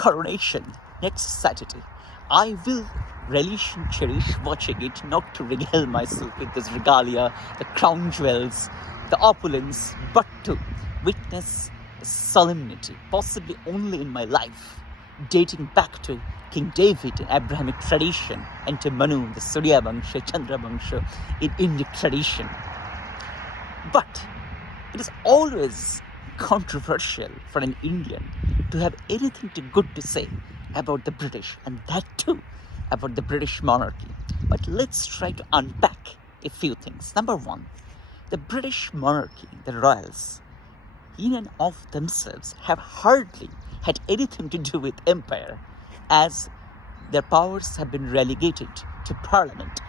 coronation next Saturday. I will relish and cherish watching it, not to regale myself with this regalia, the crown jewels, the opulence, but to witness the solemnity, possibly only in my life, dating back to King David in Abrahamic tradition and to Manu, the Surya Vangsha, Chandra Vangsha in Indic tradition. But it is always controversial for an Indian to have anything good to say about the British, and that too about the British monarchy. But let's try to unpack a few things. Number one, the British monarchy, the royals, in and of themselves have hardly had anything to do with empire, as their powers have been relegated to parliament,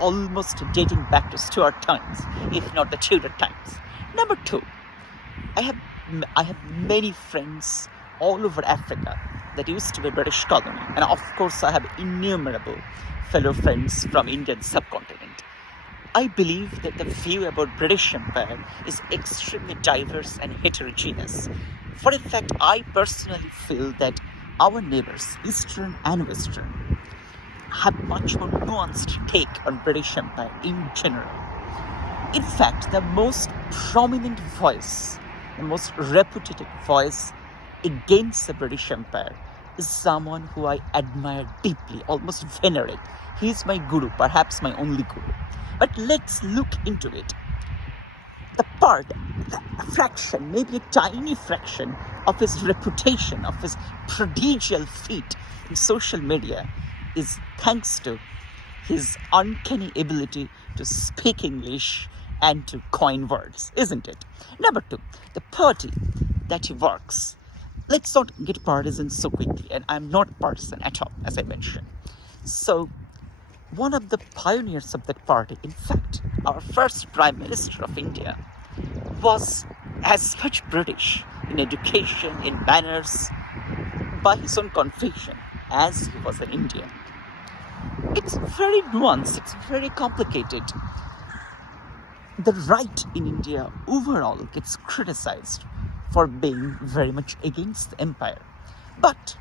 almost dating back to Stuart times, if not the Tudor times. Number two, I have many friends all over Africa that used to be a British colony, and of course I have innumerable fellow friends from Indian subcontinent. I believe that the view about British Empire is extremely diverse and heterogeneous. For a fact, I personally feel that our neighbors, Eastern and Western, have much more nuanced take on British Empire in general. In fact, the most prominent voice, the most reputed voice against the British Empire is someone who I admire deeply, almost venerate. He is my guru, perhaps my only guru. But let's look into it. The fraction, maybe a tiny fraction of his reputation, of his prodigial feat in social media is thanks to his uncanny ability to speak English and to coin words, isn't it? Number two, the party that he works. Let's not get partisan so quickly, and I'm not partisan at all, as I mentioned. So, one of the pioneers of that party, in fact, our first Prime Minister of India, was as much British in education, in manners, by his own confession, as he was an Indian. It's very nuanced, it's very complicated. The right in India overall gets criticized for being very much against the empire. But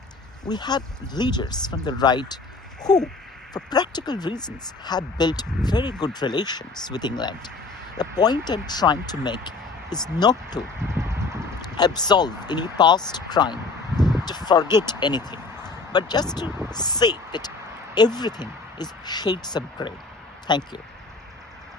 we have leaders from the right who, for practical reasons, have built very good relations with England. The point I'm trying to make is not to absolve any past crime, to forget anything, but just to say that everything is shades of grey. Thank you.